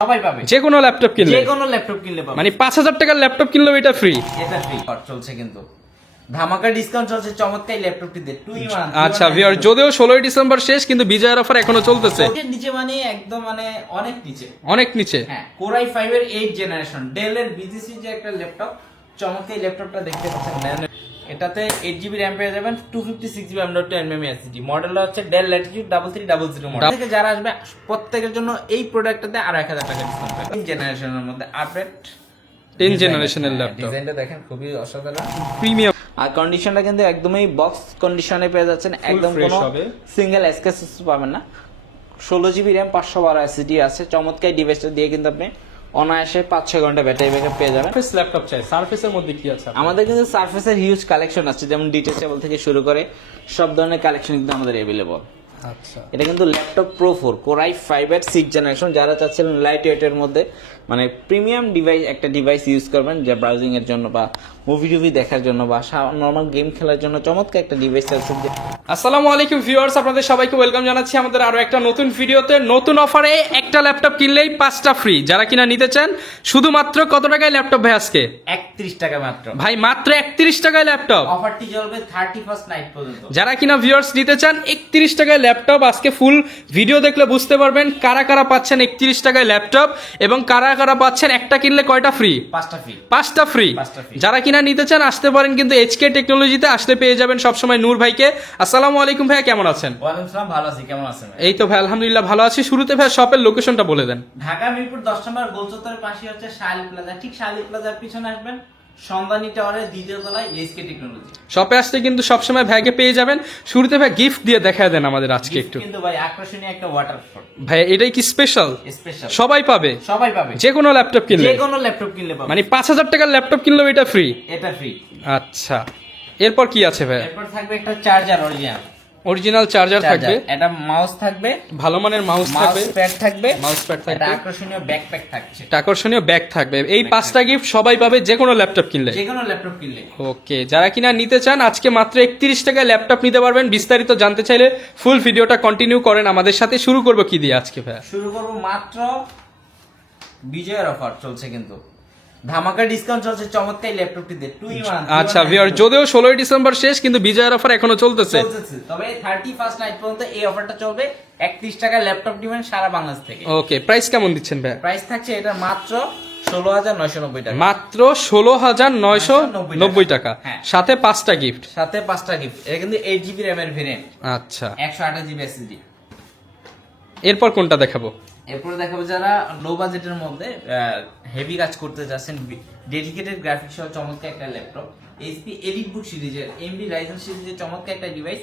সবাই পাবে, যে কোনো ল্যাপটপ কিনলে, যে কোনো ল্যাপটপ কিনলে পাবে। মানে 5,000 টাকার ল্যাপটপ কিনলেও এটা ফ্রি। এটা ফ্রি চলছে কিন্তু, ধামাকা ডিসকাউন্ট চলছে চমৎকার এই ল্যাপটপটিতে 2 in 1। আচ্ছা ভিউয়ার, যদিও 16 ডিসেম্বর শেষ, কিন্তু বিজয়ের অফার এখনো চলতেছে। এর নিচে মানে একদম মানে অনেক নিচে, অনেক নিচে। হ্যাঁ, Core i5 এর 8 জেনারেশন ডেল এর BGC যে একটা ল্যাপটপ, চমৎকার এই ল্যাপটপটা দেখতে পাচ্ছেন। এটাতে 8GB RAM পেয়ে যাবেন, 256GB M.2 NVMe SSD। মডেলটা হচ্ছে ডেল ল্যাটিটিউড 3300 মডেল থেকে যারা আসবে প্রত্যেকের জন্য এই প্রোডাক্টটাতে আরো 1000 টাকা ডিসকাউন্ট পাবেন। 10 জেনারেশনের মধ্যে আপডেট 10 জেনারেশনের ল্যাপটপ, ডিজাইনটা দেখেন খুবই অসাধারণ, প্রিমিয়াম। আর কন্ডিশনটা কিন্তু একদমই বক্স কন্ডিশনে পেয়ে যাচ্ছেন, একদম fresh কোনো হবে। সিঙ্গেল স্ক্র্যাচ পাবেন না। 16GB RAM 512 SSD আছে। চমৎকার ডিভাইসটা দিয়ে কিন্তু আপনি অনায়াসে 5-6 ঘন্টা ব্যাটারি ব্যাকআপ পেয়ে যাবেন। সারফেস ল্যাপটপ চাই, সারফেসের মধ্যে কি আছে? আমাদের কিন্তু সারফেসের হিউজ কালেকশন আছে, যেমন ডিটেচেবল থেকে শুরু করে সব ধরনের কালেকশন কিন্তু আমাদের अवेलेबल। আচ্ছা, এটা কিন্তু ল্যাপটপ প্রো 4 Core i5 এর 6 জেনারেশন। যারা চাচ্ছিলেন লাইট ওয়েটের মধ্যে মানে প্রিমিয়াম ডিভাইস, একটা ডিভাইস ইউজ করবেন যা ব্রাউজিং এর জন্য বা মুভি টুভি দেখার জন্য বা নরমাল গেম খেলার জন্য চমৎকার একটা ডিভাইস আছে। আসসালামু আলাইকুম ভিউয়ার্স, আপনাদের সবাইকে ওয়েলকাম জানাচ্ছি আমাদের আরো একটা নতুন ভিডিওতে। নতুন অফারে একটা ল্যাপটপ কিনলেই 5টা ফ্রি। যারা কিনা নিতে চান, শুধুমাত্র কত টাকায় ল্যাপটপ ভাই আজকে? 31 টাকা মাত্র ভাই, মাত্র 31 টাকায় ল্যাপটপ। অফারটি চলবে 31st নাইট পর্যন্ত। যারা কিনা ভিউয়ার্স নিতে চান 31 টাকায় ল্যাপটপ, আজকে ফুল ভিডিও দেখলে বুঝতে পারবেন কারা কারা পাচ্ছেন 31 টাকায় ল্যাপটপ এবং কারা কারা পাচ্ছেন একটা কিনলে কয়টা ফ্রি? 5টা ফ্রি। 5টা ফ্রি। যারা কিনা নিতে চান আসতে পারেন কিন্তু HK টেকনোলজিতে, আসলে পেয়ে যাবেন সবসময় নূর ভাইকে। আসসালামু আলাইকুম ভাইয়া, কেমন আছেন? ওয়ালাইকুম আসসালাম, ভালো আছি, কেমন আছেন? এই তো ভাই আলহামদুলিল্লাহ ভালো আছি। শুরুতে ভাই শপের লোকেশনটা বলে দেন। ঢাকা মিরপুর 10 নম্বর গোলচত্বরের পাশে হচ্ছে শালি প্লাজা, ঠিক শালি প্লাজার পিছনে আসবেন, সন্ধানী টাওয়ারের দ্বিতীয় তলায় এসকে টেকনোলজি। শপে আসতে কিন্তু সবসময় ভাইকে পেয়ে যাবেন। শুরুতে ভাই গিফট দিয়ে দেখায় দেন আমাদের আজকে একটু। কিন্তু ভাই আকর্ষণীয় একটা ওয়াটারফল ভাই, এটাই কি স্পেশাল? স্পেশাল, সবাই পাবে, সবাই পাবে, যে কোনো ল্যাপটপ কিনলে, যে কোনো ল্যাপটপ কিনলে পাবে, মানে 5,000 টাকার ল্যাপটপ কিনলেও এটা ফ্রি। এটা ফ্রি। আচ্ছা, এরপর কি আছে ভাই? এরপর থাকবে একটা চার্জার, অরিজিনাল চার্জার থাকবে, এটা মাউস থাকবে, ভালো মানের মাউস থাকবে, প্যাড থাকবে, মাউস প্যাড এটা থাকবে, আকর্ষণীয় ব্যাকপ্যাক থাকছে, একটা আকর্ষণীয় ব্যাগ থাকবে। এই 5টা গিফট সবাই পাবে যে কোনো ল্যাপটপ কিনলে। যে কোনো ল্যাপটপ কিনলে। ওকে, যারা কিনা নিতে চান আজকে মাত্র 31 টাকায় ল্যাপটপ নিতে পারবেন। বিস্তারিত জানতে চাইলে ফুল ভিডিওটা কন্টিনিউ করেন আমাদের সাথে। শুরু করবো কি দিয়ে আজকে ভাই? শুরু করব মাত্র বিজয়ের অফার চলছে কিন্তু, ধামাকা ডিসকাউন্ট চলছে চমৎকার এই ল্যাপটপটিতে 2 in 1। আচ্ছা ভিউয়ার, যদিও 16 ডিসেম্বর শেষ, কিন্তু বিজয়ের অফার এখনো চলতেছে। তবে 31st নাইট পর্যন্ত এই অফারটা চলবে। 31 টাকা ল্যাপটপ দিবেন সারা বাংলাদেশ থেকে। ওকে, প্রাইস কেমন দিচ্ছেন ভাই? প্রাইস থাকছে এটা মাত্র 16,990 টাকা। মাত্র 16,990 টাকা, হ্যাঁ। সাথে 5টা গিফট। সাথে 5টা গিফট। এটা কিন্তু 8GB RAM এর ভেরিয়েন্ট, আচ্ছা, 128GB SSD। এরপর কোনটা দেখাবো? এরপর দেখাবো যারা লো বাজেটের মধ্যে হেভি কাজ করতে যাচ্ছেন, ডেডিকেটেড গ্রাফিক্স সহ চমৎকার একটা ল্যাপটপ, HP EliteBook সিরিজের AMD Ryzen সিরিজের চমৎকার একটা device,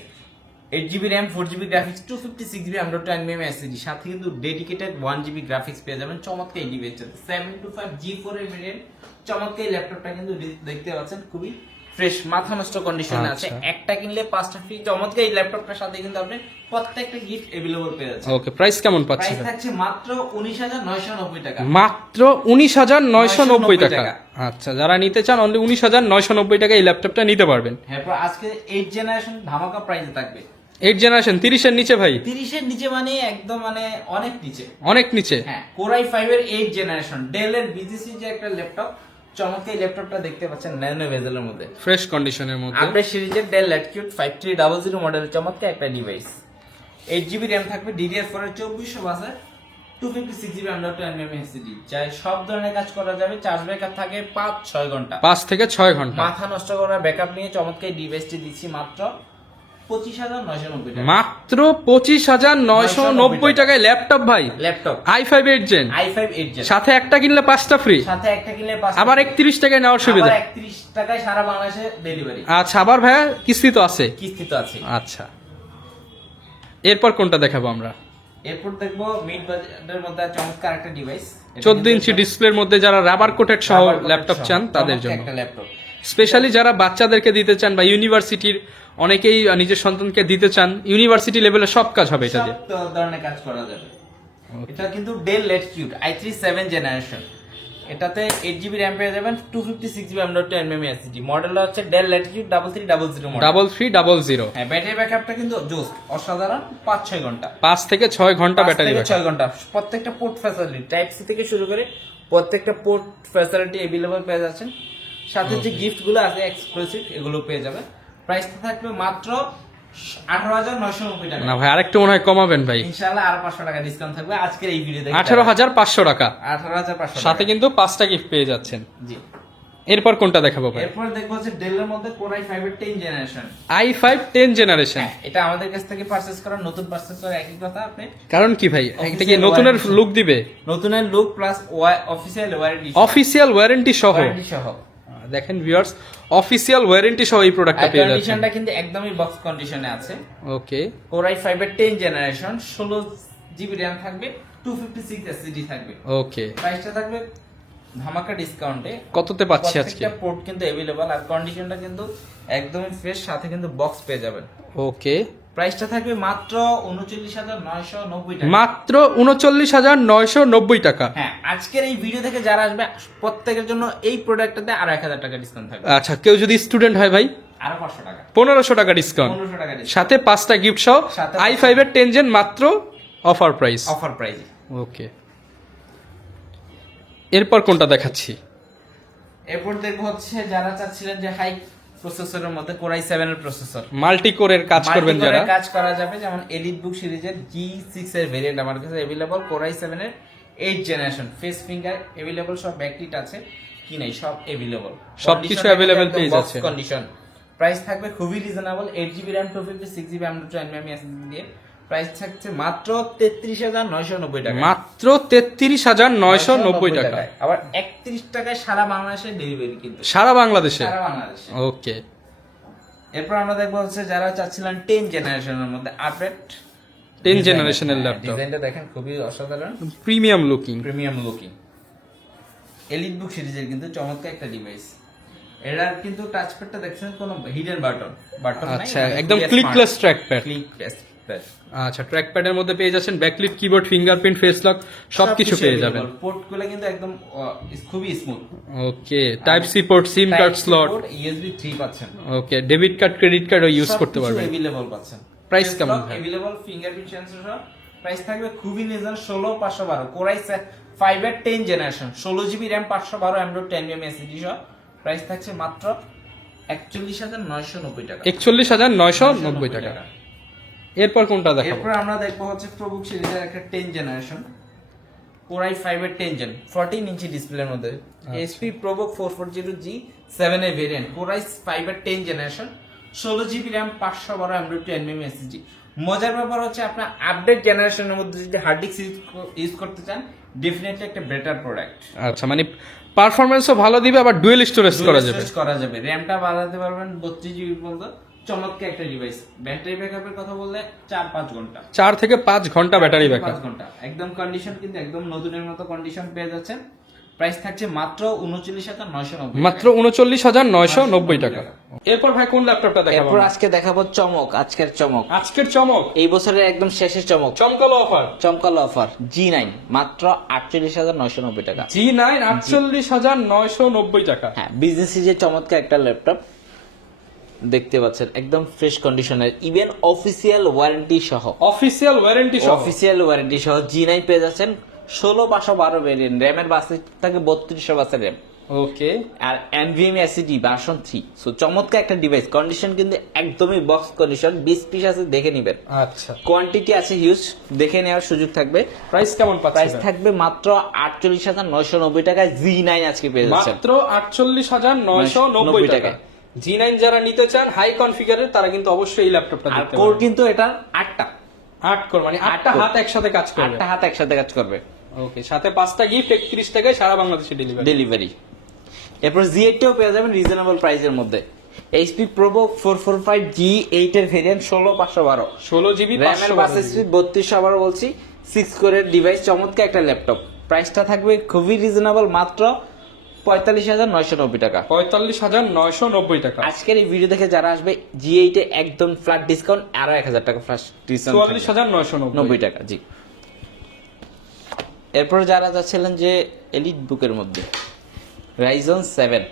8GB RAM 4GB graphics 256GB M.2 NVMe SSD, সাথে কিন্তু ডেডিকেটেড 1GB গ্রাফিক্স পেয়ে যাবেন চমৎকার এই ডিভাইসটা। 725 G4 এর ভেরিয়েন্ট, চমৎকার এই ল্যাপটপটা কিন্তু দেখতে পাচ্ছেন খুবই ফ্রেশ, মাথা নষ্ট কন্ডিশনে আছে। একটা কিনলে 5টা ফ্রি। চমৎকার এই ল্যাপটপটার সাথে কিন্তু আপনি প্রত্যেকটা গিফট अवेलेबल পেয়ে যাচ্ছেন। ওকে, প্রাইস কেমন পাচ্ছেন? প্রাইস থাকছে মাত্র 19,990 টাকা। মাত্র 19,990 টাকা। আচ্ছা, যারা নিতে চান অনলি 19,990 টাকা এই ল্যাপটপটা নিতে পারবেন। এরপর আজকে 8 জেনারেশন ধামাকা প্রাইসে থাকবে। 8 জেনারেশন 30 এর নিচে ভাই? 30 এর নিচে মানে একদম মানে অনেক নিচে, অনেক নিচে। হ্যাঁ, Core i5 এর 8 জেনারেশন ডেল এর BGC যে একটা ল্যাপটপ, চমৎকার এই ল্যাপটপটা দেখতে পাচ্ছেন ন্যানো বেজেলের মধ্যে, ফ্রেশ কন্ডিশনের মধ্যে। আপডেট সিরিজের ডেল ল্যাটিটিউড 5300 মডেলের চমৎকার একটা ডিভাইস। 8GB RAM থাকবে, DDR4 এর 2400 বাসে, 256GB M.2 NVMe SSD, চাই সব ধরনের কাজ করা যাবে। চার্জ ব্যাকআপ থাকে 5-6 ঘন্টা, 5 থেকে 6 ঘন্টা। মাথা নষ্ট করার ব্যাকআপ নিয়ে চমৎকার ডিভাইসটি দিচ্ছি মাত্র 25,990 টাকা। মাত্র 25,990 টাকায় ল্যাপটপ ভাই, laptop i5 8 gen, i5 8 gen, সাথে একটা কিনলে 5টা ফ্রি, সাথে একটা কিনলে 5 আবার 31 টাকায় নেওয়ার সুবিধা। 31 টাকায় সারা বাংলাদেশে ডেলিভারি। আচ্ছা, আবার ভাইয়া কিস্তি তো আছে? কিস্তি তো আছে। আচ্ছা, এরপর কোনটা দেখাবো আমরা? এরপর দেখবো মিড বাজেটের মধ্যে চমৎকার একটা ডিভাইস, 14 ইঞ্চি ডিসপ্লের মধ্যে যারা রাবার কোটেড সহ ল্যাপটপ চান তাদের জন্য। একটা ল্যাপটপ স্পেশালি যারা বাচ্চাদেরকে দিতে চান বা ইউনিভার্সিটির অনেকেই নিজের সন্তানকে দিতে চান, ইউনিভার্সিটি লেভেলে সব কাজ হবে এটা দিয়ে। সব ধরনের কাজ করা যাবে। এটা কিন্তু ডেল ল্যাটিটিউড i3 7 জেনারেশন, এটাতে 8GB RAM পেয়ে যাবেন, 256GB M.2 SSD। মডেলটা হচ্ছে ডেল ল্যাটিটিউড 3300 মডেল। 3300। হ্যাঁ, ব্যাটারি ব্যাকআপটা কিন্তু জোস, অসাধারণ। 5-6 ঘন্টা, 5 থেকে 6 ঘন্টা ব্যাটারি 6 ঘন্টা। প্রত্যেকটা পোর্ট ফ্যাসিলিটি টাইপ সি থেকে শুরু করে প্রত্যেকটা পোর্ট ফ্যাসিলিটি अवेलेबल পেয়ে যাচ্ছেন। সাথে যে গিফট গুলো আছে এক্সক্লুসিভ, এগুলো পেয়ে যাবেন। প্রাইসটা থাকবে মাত্র 18,990 টাকা। না ভাই, আরেকটু মনে হয় কমাবেন ভাই। ইনশাআল্লাহ আরো 500 টাকা ডিসকাউন্ট থাকবে আজকের এই ভিডিওতে। 18,500 টাকা, 18,500 সাথে কিন্তু 5টা গিফট পেয়ে যাচ্ছেন। জি। এরপর কোনটা দেখাবো ভাই? এরপর দেখবো হচ্ছে ডেলের মধ্যে Core i5 এর 10 জেনারেশন। i5 10 generation. এটা আমাদের কাছ থেকে পারচেজ করা, নতুন পারচেজ করা একই কথা। আপনি কারণ কি ভাই, এটা কি নতুনের লুক দিবে? নতুনের look plus official warranty, official warranty সহ। সহ দেখেন ভিউয়ার্স, অফিসিয়াল ওয়ারেন্টি সহ এই প্রোডাক্টটা পেয়ে যাচ্ছেন। কন্ডিশনটা কিন্তু একদমই বক্স কন্ডিশনে আছে। ওকে। Core i5 এর 10 জেনারেশন, 16GB RAM থাকবে, 256 SSD থাকবে। ওকে। প্রাইসটা থাকবে ধামাকা ডিসকাউন্টে। কততে পাচ্ছি আজকে? প্রত্যেকটা পোর্ট কিন্তু अवेलेबल, আর কন্ডিশনটা কিন্তু একদমই ফ্রেশ, সাথে কিন্তু বক্স পেয়ে যাবেন। ওকে। প্রাইসটা থাকবে মাত্র 39,990 টাকা। মাত্র 39,990 টাকা। হ্যাঁ, আজকের এই ভিডিও থেকে যারা আসবে প্রত্যেকের জন্য এই প্রোডাক্টটাতে আরো 1,000 টাকা ডিসকাউন্ট থাকবে। আচ্ছা, কেউ যদি স্টুডেন্ট হয় ভাই, আরো 500 টাকা, 1500 টাকা ডিসকাউন্ট, 1500 টাকা ডিসকাউন্ট, সাথে 5টা গিফট সহ সাথে i5 এর 10 জেন মাত্র offer price. Offer price. Okay. এরপর কোনটা দেখাচ্ছি? এরপর দেখবো হচ্ছে যারা চাচ্ছিলেন যে হাই প্রসেসরের মধ্যে Core i7 এর প্রসেসর, মাল্টি কোরের কাজ করবেন যারা, মাল্টি-কোরের কাজ করা যাবে, যেমন এলিট বুক সিরিজের G6 এর ভেরিয়েন্ট আমার কাছে अवेलेबल। Core i7 এর 8 জেনারেশন, ফেস ফিঙ্গার अवेलेबल, সব ব্যাকলিট আছে, কি নাই সব अवेलेबल, সবকিছু available পেয়ে যাচ্ছে। কন্ডিশন। প্রাইস থাকবে খুবই reasonable, 8GB RAM 256GB M.2 SSD দিয়ে। প্রাইস থাকছে মাত্র 33,990 টাকা। মাত্র 33,990 টাকা। আবার 31 টাকায় সারা বাংলাদেশে ডেলিভারি, কিন্তু সারা বাংলাদেশে। সারা বাংলাদেশে। ওকে। এরপর আমরা দেখবো হচ্ছে যারা চাচ্ছিলেন 10 জেনারেশনের মধ্যে আপডেট 10 জেনারেশনের ল্যাপটপ। ডিজাইনটা দেখেন খুবই অসাধারণ, premium looking. Premium looking. EliteBook সিরিজের কিন্তু চমৎকার একটা ডিভাইস। এটার কিন্তু টাচপ্যাডটা দেখছেন কোনো হিডেন বাটন নাই, আচ্ছা, একদম ক্লিকলেস ট্র্যাকপ্যাড। ক্লিকলেস। আচ্ছা, ট্র্যাকপ্যাডের মধ্যে পেয়ে যাচ্ছেন backlit keyboard, fingerprint, face lock, সবকিছু পেয়ে যাবেন। পোর্টগুলো কিন্তু একদম খুবই smooth. Okay. Type C port, SIM card slot, USB 3 পাচ্ছেন। ওকে। ডেবিট কার্ড, ক্রেডিট কার্ডও ইউজ করতে পারবেন। अवेलेबल পাচ্ছেন। প্রাইস কেমন? अवेलेबल ফিঙ্গারপ্রিন্ট সেন্সর সহ। প্রাইস থাকবে খুবই রিজনেবল, 16,512। Core i5 এর 10 জেনারেশন, 16GB RAM 512 M.2 SSD সহ। প্রাইস থাকছে মাত্র 41,990 টাকা। 41,990 টাকা। এরপর কোনটা দেখাবো? এরপর আমরা দেখবো হচ্ছে প্রবুক সিরিজের একটা 10 জেনারেশন, Core i5 এর 10 জেন, 14 ইঞ্চি ডিসপ্লের মধ্যে, HP ProBook 440G7 এর ভেরিয়েন্ট, Core i5 এর 10 জেনারেশন, 16GB RAM 512 M.2 SSD। মজার ব্যাপার হচ্ছে আপনার আপডেট জেনারেশনের মধ্যে যদি হার্ড ডিস্ক ইউজ করতে চান, ডেফিনেটলি একটা বেটার প্রোডাক্ট। আচ্ছা, মানে পারফরম্যান্সও ভালো দিবে, আবার ডুয়েল স্টোরেজ করা যাবে। র‍্যামটা বাড়াতে পারবেন 32GB পর্যন্ত। চমৎকার একটা ডিভাইস। ব্যাটারি ব্যাকআপের কথা বললে 4-5 ঘন্টা, 4 থেকে 5 ঘন্টা ব্যাটারি ব্যাকআপ। 5 ঘন্টা। একদম কন্ডিশন কিন্তু একদম নতুনের মতো কন্ডিশন পেয়ে যাচ্ছেন। প্রাইস থাকছে মাত্র 39,990। মাত্র 39,990 টাকা। এরপর ভাই কোন ল্যাপটপটা দেখাবো? এরপর আজকে দেখাবো চমক, আজকের চমক, আজকের চমক, এই বছরের একদম শেষের চমক, চমকালো অফার, চমকালো অফার। G9 মাত্র 48,990 টাকা। G9 48,990 টাকা। হ্যাঁ, বিজনেস সিরিজের চমৎকার একটা ল্যাপটপ দেখতে পাচ্ছেন, একদম ফ্রেশ কন্ডিশনের, ইভেন অফিসিয়াল ওয়ারেন্টি সহ। অফিসিয়াল ওয়ারেন্টি সহ G9 পেয়ে যাচ্ছেন। 16,512 ভেরিয়েন্ট, র্যামের বাসে থাকে 3200 বাসের র্যাম। ওকে। আর NVMe SSD ভার্সন 3। সো চমৎকার একটা ডিভাইস, কন্ডিশন কিন্তু একদমই বক্স কন্ডিশন, 20 পিস আছে, দেখে নেবেন। আচ্ছা, কোয়ান্টিটি আছে হিউজ, দেখে নেওয়ার সুযোগ থাকবে। প্রাইস কেমন পাচ্ছেন? প্রাইস থাকবে মাত্র 48,990 টাকায়। G9 আজকে পেয়ে যাচ্ছেন মাত্র 48,990 টাকা। G9 যারা নিতে চান হাই কনফিগারের, তারা কিন্তু অবশ্যই এই ল্যাপটপটা আর দেখতে কোর পারেন। কিন্তু এটা 8টা 8 কোর, মানে 8টা হাত একসাথে কাজ করবে। 8টা হাত একসাথে কাজ করবে। ওকে, সাথে 5টা গিফট, 31 টাকায় সারা বাংলাদেশে ডেলিভারি। এরপর Z8টাও পেয়ে যাবেন রিজনেবল প্রাইসের মধ্যে। HP ProBook 445G8 এর ভেরিয়েন্ট, 16,512, 16GB র‍্যামের বাস স্পিড 3200, আবার বলছি 6 কোরের ডিভাইস, চমৎকার একটা ল্যাপটপ। প্রাইসটা থাকবে খুবই রিজনেবল, মাত্র 45,990 টাকা। 45,990 টাকা। আজকের এই ভিডিও দেখে যারা আসবে G8 এ একদম ফ্ল্যাট ডিসকাউন্ট, আরো 1,000 টাকা ফ্ল্যাট ডিসকাউন্ট, 44,990 টাকা। জি। এরপর যারা যাচ্ছিলেন যে এলিট বুকের মধ্যে রাইজন 7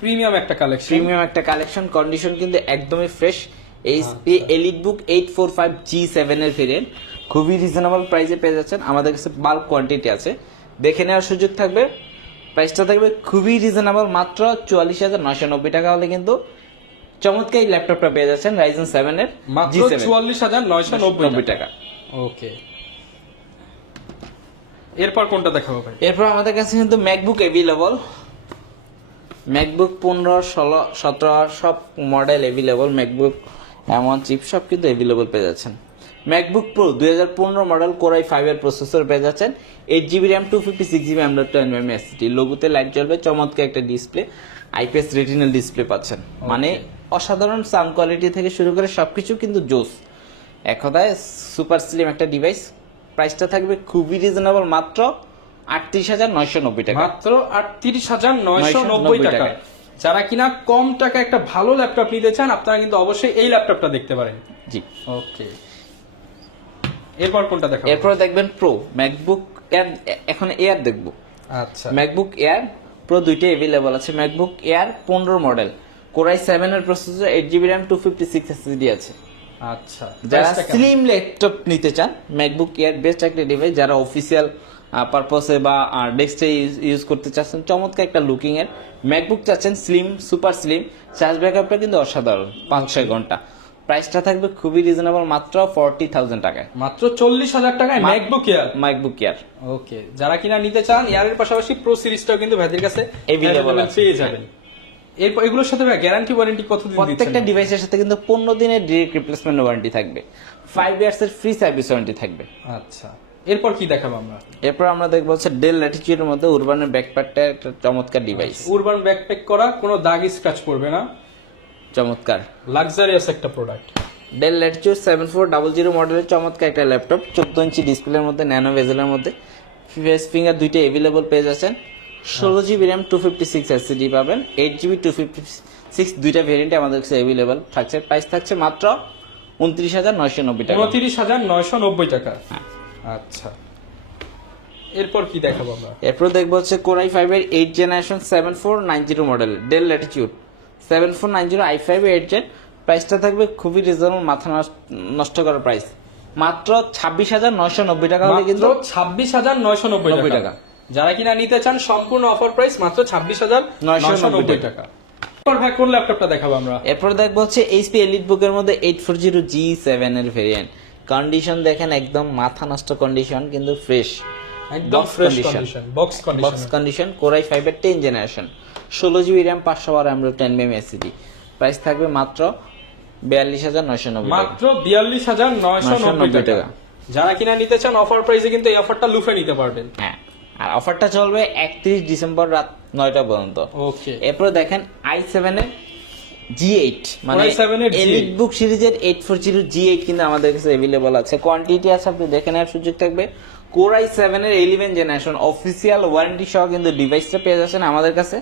প্রিমিয়াম একটা কালেকশন, প্রিমিয়াম একটা কালেকশন, কন্ডিশন কিন্তু একদমই ফ্রেশ। এইচপি এলিট বুক 845G7 এর ভেরিয়েন্ট, খুবই রিজনেবল প্রাইসে পেয়ে যাচ্ছেন। আমাদের কাছে বাল্ক কোয়ান্টিটি আছে, দেখে নেওয়ার সুযোগ থাকবে। প্রাইসটা থাকবে খুবই রিজনেবল, মাত্র 44,990 টাকা হলে কিন্তু চমৎকার এই ল্যাপটপটা পেয়ে যাচ্ছেন রাইজন 7 এর মাত্র G7 44,990 টাকা। ওকে, এরপর কোনটা দেখাবো ভাই? এরপর আমাদের কাছে কিন্তু ম্যাকবুক অ্যাভেলেবল, ম্যাকবুক 15, 16, 17 সব model available. MacBook M1 chip সব কিন্তু অ্যাভেলেবল পেয়ে যাচ্ছেন। ম্যাকবুক প্রো 2015 মডেল কোরাই 5 এর প্রসেসর পেয়ে যাচ্ছেন, 8GB RAM 256GB M.2 SSD, লোগোতে light জ্বলবে, চমৎকার একটা ডিসপ্লে, IPS রেটিনাল ডিসপ্লে পাচ্ছেন। মানে অসাধারণ সাউন্ড কোয়ালিটি থেকে শুরু করে সবকিছু কিন্তু জোস, এক কথায় সুপার স্লিম একটা ডিভাইস। প্রাইসটা থাকবে খুবই রিজনেবল, মাত্র 38,990 টাকা। মাত্র 38,990 টাকা। যারা কিনা কম টাকা একটা ভালো ল্যাপটপ নিতে চান, আপনারা কিন্তু অবশ্যই এই ল্যাপটপটা দেখতে পারেন। জি, ওকে, এরপর কোনটা দেখাবো? এরপর দেখবেন প্রো ম্যাকবুক এয়ার, এখন এয়ার দেখবো। আচ্ছা, ম্যাকবুক এয়ার প্রো দুইটাই অ্যাভেলেবল আছে। ম্যাকবুক এয়ার 15 মডেল, কোরাই 7 এর প্রসেসর, 8GB RAM 256 SSD আছে। আচ্ছা, যারা price টা কেমন? স্লিম ল্যাপটপ নিতে চান, ম্যাকবুক এয়ার বেস্ট একটা ডিভাইস। যারা অফিসিয়াল পারপসে বা ডেস্কে ইউজ করতে চাচ্ছেন, চমৎকার একটা লুকিং এর ম্যাকবুক চাচ্ছেন, স্লিম সুপার স্লিম, চার্জ ব্যাকআপটা কিন্তু অসাধারণ, 5-6 ঘন্টা। প্রাইসটা থাকবে খুবই রিজনেবল, মাত্র 40,000 টাকায়। মাত্র 40,000 টাকায় ম্যাকবুক এয়ার। ম্যাকবুক এয়ার ওকে, যারা কিনা নিতে চান এয়ারের পাশাপাশি প্রো সিরিজটাও কিন্তু ভাইদের কাছে Available available আছে। পেয়ে যাবেন। এরপর এগুলোর সাথে গ্যারান্টি ওয়ারেন্টি কতদিন দিচ্ছেন? প্রত্যেকটা ডিভাইসের সাথে কিন্তু 15 দিনের ডিরেক্ট রিপ্লেসমেন্ট ওয়ারেন্টি থাকবে, 5 ইয়ার্স এর ফ্রি সার্ভিস ওয়ারেন্টি থাকবে। আচ্ছা, এরপর কি দেখাবো আমরা? এরপর আমরা দেখবো হচ্ছে ডেল ল্যাটিটিউডের মধ্যে উরবানের ব্যাকপ্যাকটা একটা চমৎকার ডিভাইস, উরবান ব্যাকপ্যাক করা, কোনো দাগ স্ক্র্যাচ পড়বে না, চমৎকার লাক্সারিয়াস একটা প্রোডাক্ট। ডেল ল্যাটিটিউড 7400 মডেলের চমৎকার একটা ল্যাপটপ, 14 ইঞ্চি ডিসপ্লের মধ্যে, ন্যানো ভেজেলের মধ্যে, ফেস ফিঙ্গার দুইটা অ্যাভেলেবল পেয়ে যাচ্ছেন। 16GB RAM 256 SSD পাবেন, 8GB 256 দুইটা ভেরিয়েন্টে আমাদের কাছে অ্যাভেলেবল থাকছে। প্রাইস থাকছে মাত্র 29,990 টাকা। 29,990 টাকা। হ্যাঁ। আচ্ছা, এরপর কি দেখাবো আমরা? এরপর দেখবো হচ্ছে কোরাই 5 এর 8 generation 7490 model, Dell Latitude 7490 i5 8 gen. প্রাইসটা থাকবে খুবই রিজনেবল, মাথা নষ্ট করার প্রাইস, মাত্র 26,990 টাকা হলে কিন্তু 26,990 টাকা। যারা কিনা নিতে চান সম্পূর্ণ অফার প্রাইস মাত্র 26,990 টাকা। এরপর ভাই কোন ল্যাপটপটা দেখাবো আমরা? এরপর দেখবো হচ্ছে এইচপি এলিট বুকের মধ্যে 840G7 এর ভেরিয়েন্ট। কন্ডিশন দেখেন একদম মাথা নষ্ট কন্ডিশন, কিন্তু ফ্রেশ, একদম fresh condition, box box condition. Condition. Core i 5 এর 10 জেনারেশন, 16GB RAM 512 M.2 SSD। Price থাকবে মাত্র 42,990 টাকা। মাত্র 42,990 টাকা। যারা কিনা নিতে চান অফার প্রাইসে কিন্তু এই অফারটা লুফে নিতে পারবেন। হ্যাঁ, আর অফারটা চলবে 31 ডিসেম্বর রাত 9টা পর্যন্ত। ওকে, এরপর দেখেন i7 এর G8, মানে i7 এর G8 এলিট বুক সিরিজের 840G8 কিন্তু আমাদের কাছে अवेलेबल আছে, কোয়ান্টিটি আছে, আপনি দেখে নেওয়ার সুযোগ থাকবে। Core i7 এর 11 জেনারেশন অফিসিয়াল ওয়ারেন্টি সহ কিন্তু ডিভাইসটা পেয়ে যাচ্ছেন আমাদের কাছে।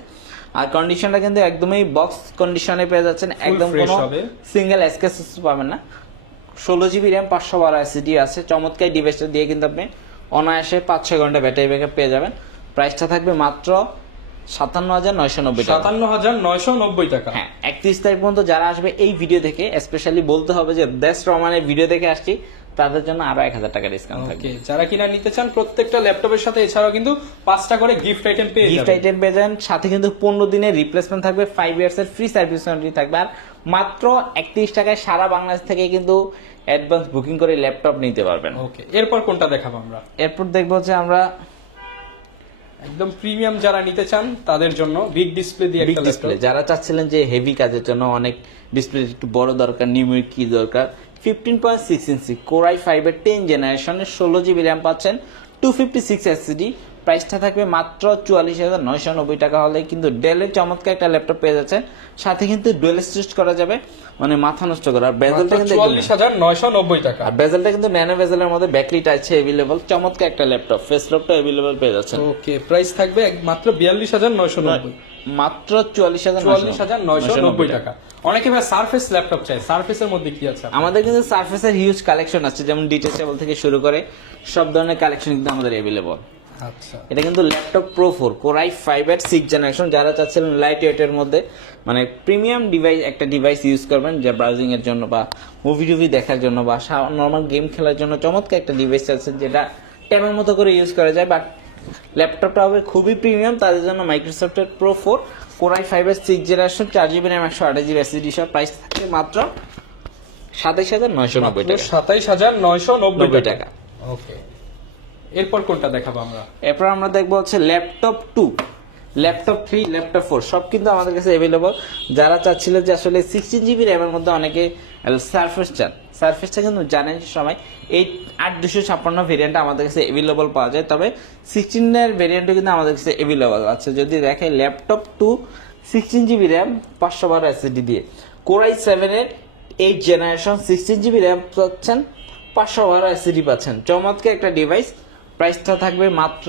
আর কন্ডিশনটা কিন্তু একদমই বক্স কন্ডিশনে পেয়ে যাচ্ছেন, একদম fresh কোনো হবে। সিঙ্গেল স্ক্র্যাচ পাবেন না। 16GB RAM 512 SSD আছে, চমৎকার ডিভাইসটা দিয়ে কিন্তু আপনি অনায়াসে 5-6 ঘন্টা ব্যাটারি ব্যাকআপ পেয়ে যাবেন। প্রাইসটা থাকবে মাত্র 57,990 টাকা। 57,990 টাকা। হ্যাঁ, 31 তারিখ পর্যন্ত যারা আসবে এই ভিডিও থেকে, স্পেশালি বলতে হবে যে দেশ রমানের ভিডিও দেখে আসছি, তাদের জন্য আরো 1000 টাকা ডিসকাউন্ট থাকবে। ওকে, যারা কিনা নিতে চান প্রত্যেকটা ল্যাপটপের সাথে এছাড়াও কিন্তু 5টা করে গিফট আইটেম পেয়ে গিফট যাবেন। আইটেম পেয়ে যাবেন, সাথে কিন্তু 15 দিনের রিপ্লেসমেন্ট থাকবে, 5 ইয়ার্স এর ফ্রি সার্ভিস ওয়ারেন্টি থাকবে। আর মাত্র 31 টাকায় সারা বাংলাদেশ থেকে কিন্তু অ্যাডভান্স বুকিং করে ল্যাপটপ নিতে পারবেন। ওকে, এরপর কোনটা দেখাবো আমরা? এরপর দেখবো হচ্ছে আমরা একদম প্রিমিয়াম যারা নিতে চান তাদের জন্য বিগ ডিসপ্লে দিয়ে বিগ একটা ডিসপ্লে, ল্যাপটপ। যারা চাচ্ছিলেন যে হেভি কাজের জন্য অনেক ডিসপ্লে একটু বড় দরকার, নিউমেরিক কি দরকার, 15.6 ইঞ্চি কোরাই 5 এর 10 জেনারেশনের 16GB RAM পাচ্ছেন, 256 SSD। প্রাইসটা থাকবে মাত্র 44,990 টাকা হলে কিন্তু ডেলের চমৎকার একটা ল্যাপটপ পেয়ে যাচ্ছেন। সাথে কিন্তু ডুয়েল স্টিচ করা যাবে, মানে মাথা নষ্ট করা। আর বেজেলটা কিন্তু 44,990 টাকা। আর বেজেলটা কিন্তু ন্যানো বেজেলের মধ্যে ব্যাকলিট আছে अवेलेबल, চমৎকার একটা ল্যাপটপ, ফেস লকটা अवेलेबल পেয়ে যাচ্ছেন। ওকে, প্রাইস থাকবে মাত্র 42,990, মাত্র 44,990 টাকা। অনেকে ভাই সারফেস ল্যাপটপ চায়, সারফেসের মধ্যে কি আছে? আমাদের কিন্তু সারফেসের হিউজ কালেকশন আছে, যেমন ডিটেচেবল থেকে শুরু করে সব ধরনের কালেকশন কিন্তু আমাদের अवेलेबल। আচ্ছা এটা কিন্তু ল্যাপটপ প্রো 4 কোর i5 এর 6 জেনারেশন। যারা চাচ্ছিলেন লাইট ওয়েটের মধ্যে মানে প্রিমিয়াম ডিভাইস একটা ডিভাইস ইউজ করবেন, যা ব্রাউজিং এর জন্য বা মুভি টুভি দেখার জন্য বা নর্মাল গেম খেলার জন্য চমৎকার একটা ডিভাইস আছে, যেটা ট্যাবের মতো করে ইউজ করা যায়, বাট ল্যাপটপটা হবে খুবই প্রিমিয়াম। তাদের জন্য মাইক্রোসফটের প্রো 4 কোর i5 এর 6 generation 4GB RAM 128GB SSD সহ প্রাইস থাকে মাত্র 27990 টাকা। 27990 টাকা। ওকে, এরপর কোনটা দেখাবো আমরা? এরপর আমরা দেখবো হচ্ছে ল্যাপটপ 2, ল্যাপটপ 3, ল্যাপটপ 4 সব কিন্তু আমাদের কাছে অ্যাভেলেবল। যারা চাচ্ছিলেন যে আসলে 16GB RAM এর মধ্যে অনেকে সারফেস চান, সারফেসটা কিন্তু জানেন সময় 8256 ভেরিয়েন্ট আমাদের কাছে অ্যাভেলেবল পাওয়া যায়, তবে 16 এর ভেরিয়েন্টও কিন্তু আমাদের কাছে অ্যাভেলেবল আছে। যদি দেখেন ল্যাপটপ 2 16GB RAM 512 SSD দিয়ে কোর i7 এর 8 জেনারেশন 16GB RAM পাচ্ছেন, 512 SSD পাচ্ছেন, চমৎকার একটা ডিভাইস। প্রাইসটা থাকবে মাত্র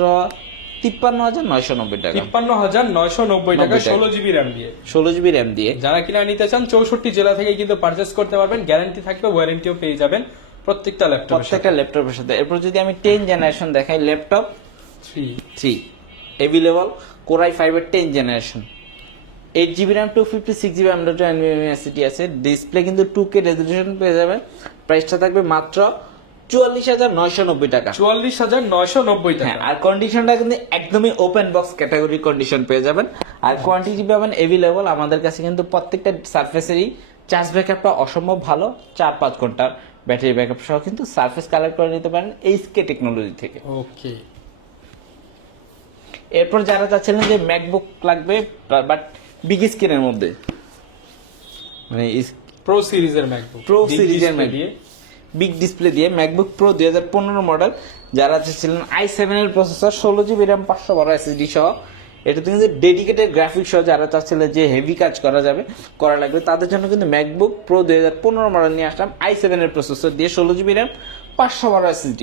53,990 টাকা। 53,990 টাকা 16GB RAM দিয়ে। 16GB RAM দিয়ে যারা কিনা নিতে চান 64 জেলা থেকে কিন্তু পারচেজ করতে পারবেন, গ্যারান্টি থাকবে, ওয়ারেন্টিও পেয়ে যাবেন প্রত্যেকটা ল্যাপটপের সাথে। এরপর যদি আমি 10 জেনারেশন দেখাই, ল্যাপটপ 3 অ্যাভেলেবল কোর i5 এর 10 generation 8GB RAM 256GB NVMe SSD আছে, ডিসপ্লে কিন্তু 2K রেজোলিউশন পেয়ে যাবেন। প্রাইসটা থাকবে মাত্র 44,990 টাকা। 44,990 টাকা। আর কন্ডিশনটা কিন্তু একদমই ওপেন বক্স ক্যাটাগরি কন্ডিশন পেয়ে যাবেন। আর কোয়ান্টিটি পাবেন অ্যাভেলেবল। আমাদের কাছে কিন্তু প্রত্যেকটা সারফেসেরই চার্জ ব্যাকআপটা অসম্ভব ভালো, 4-5 ঘন্টার ব্যাটারি ব্যাকআপ সহ কিন্তু সারফেস কালেক্ট করে নিতে পারেন এইচকে টেকনোলজি থেকে। ওকে, এরপর যারা চাচ্ছিলেন যে ম্যাকবুক লাগবে বাট বিগ স্ক্রিনের মধ্যে, মানে প্রো সিরিজের ম্যাকবুক, প্রো সিরিজের বিগ ডিসপ্লে দিয়ে ম্যাকবুক প্রো 2015 মডেল, যারা চাচ্ছিলেন i7 এর প্রসেসর 16GB RAM 512 SSD সহ, এটাতে কিন্তু ডেডিকেটেড গ্রাফিক্স সহ যারা চাচ্ছিলেন যে হেভি কাজ করা লাগবে, তাদের জন্য কিন্তু ম্যাকবুক প্রো 2015 মডেল নিয়ে আসলাম i7 এর প্রসেসর দিয়ে 16GB RAM 512 SSD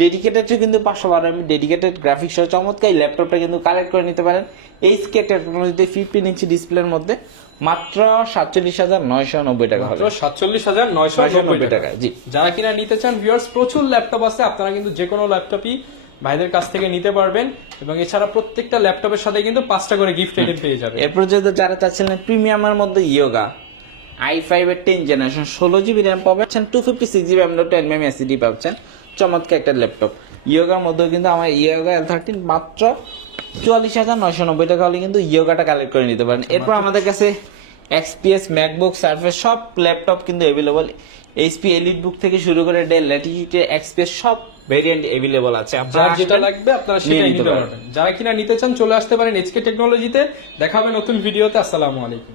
ডেডিকেটেড, কিন্তু 512 MB ডেডিকেটেড গ্রাফিক্স সহ চমৎকার এই ল্যাপটপটা কিন্তু কালেক্ট করে নিতে পারেন এইচকে টেকনোলজিতে 15 ইঞ্চি ডিসপ্লের মধ্যে মাত্র 47,990 টাকা হবে। 47,990 টাকা। জি, যারা কিনা নিতে চান ভিউয়ার্স, প্রচুর ল্যাপটপ আছে, আপনারা কিন্তু যে কোনো ল্যাপটপই ভাইদের কাছ থেকে নিতে পারবেন, এবং এছাড়া প্রত্যেকটা ল্যাপটপের সাথে কিন্তু 5টা করে গিফট আইটেম পেয়ে যাবেন। এরপর যদি যারা চাচ্ছিলেন প্রিমিয়ামের মধ্যে ইয়োগা i5 এর 10 জেনারেশন 16GB RAM পাচ্ছেন, 256GB NVMe SSD পাচ্ছেন, চমৎকার একটা ল্যাপটপ। ইয়োগার মধ্যেও কিন্তু আমার ইয়োগা L13 মাত্র 44,990 টাকা হলে কিন্তু ইয়োগাটা কালেক্ট করে নিতে পারেন। এরপর আমাদের কাছে XPS, ম্যাকবুক, সারফেস সব ল্যাপটপ কিন্তু অ্যাভেলেবল, HP এলিটবুক থেকে শুরু করে ডেল, ল্যাটিটিউড, XPS সব ভেরিয়েন্ট অ্যাভেলেবল আছে, আপনারা যেটা লাগবে আপনারা সেটাই নিতে পারবেন। যারা কিনা নিতে চান চলে আসতে পারেন এইচকে টেকনোলজিতে। দেখা হবে নতুন ভিডিওতে। আসসালামু আলাইকুম।